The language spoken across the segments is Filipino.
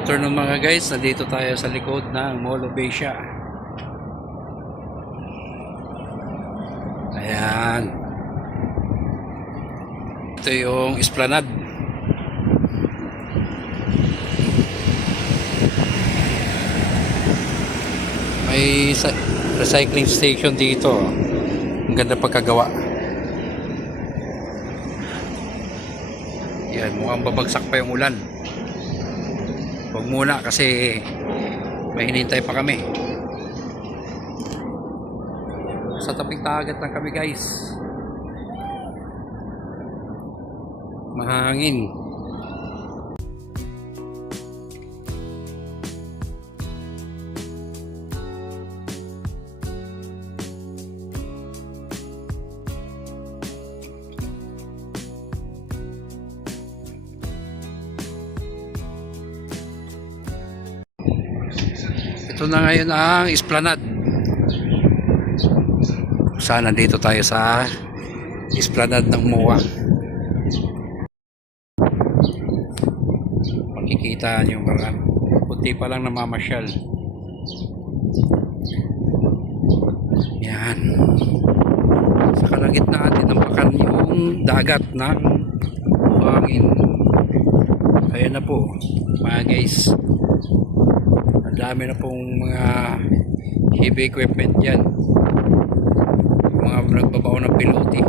Afternoon mga guys, nandito tayo sa likod ng Mall of Asia. Ayan. Ito yung Esplanade. May recycling station dito. Ang ganda pagkagawa. Yan, mukhang babagsak pa yung ulan. Huwag muna kasi may hinintay pa kami. Sa tabing dagat lang kami guys. Mahangin. Ito na ngayon ang Esplanade. Sana dito tayo sa Esplanade ng MOA. Makikita nyo parang puti pa lang namamasyal. Yan. Sa kalagitnaan tinampakan yung dagat ng buhangin. Ayan na po mga guys. Ang dami na pong mga heavy equipment dyan. Mga nagbabao ng pilote.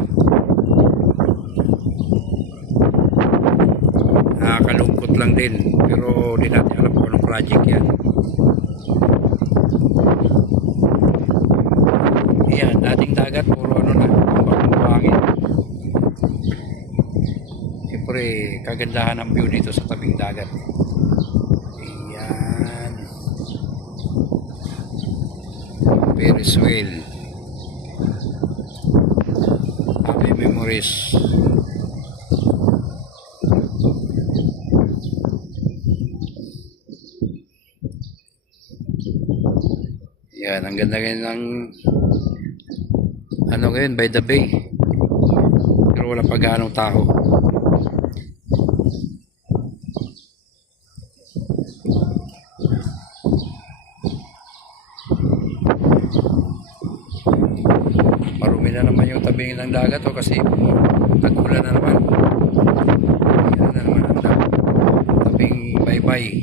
Nakakalungkot lang din. Pero di natin alam kung anong project yan. Ayan, dating dagat. Puro ano na. Buhangin. Siyempre, kagandahan ang view dito sa tabing dagat. Ferris wheel. Happy memories. Yan, ang ganda ngayon ng ano ngayon, by the bay. Pero wala pa gaanong tao. Marumi na naman yung tabing ng dagat o kasi tag-ulan na naman. Yan na naman ang tabing baybay.